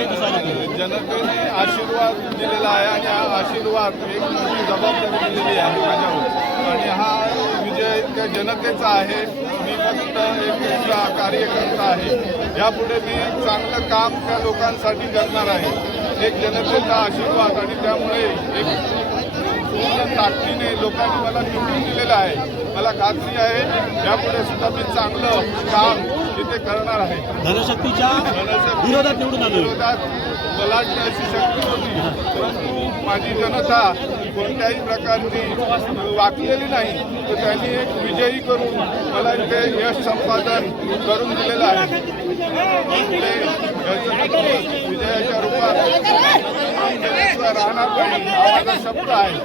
जनतेने आशीर्वाद दिलेला आहे आणि हा आशीर्वाद एक मोठी जबाबदारी दिलेली आहे माझ्यावर. आणि हा विजय त्या जनतेचा आहे. मी फक्त एक कार्यकर्ता आहे. यापुढे मी चांगलं काम त्या लोकांसाठी करणार आहे. एक जनतेचा आशीर्वाद आणि त्यामुळे एक पूर्ण ताकदीने लोकांनी मला निवडून दिलेलं आहे. मला खात्री आहे यापुढे सुद्धा मी चांगलं काम तिथे करणार आहे. धनशक्तीच्या विरोधात निवडून विरोधात बलाढ्य अशी शक्ती परंतु माझी जनता कोणत्याही प्रकारची वाकलेली नाही तर त्यांनी एक विजयी करून मला इथे यश संपादन करून दिलेलं आहे. विजयाच्या रूपात राहणार नाही माझा शब्द आहे.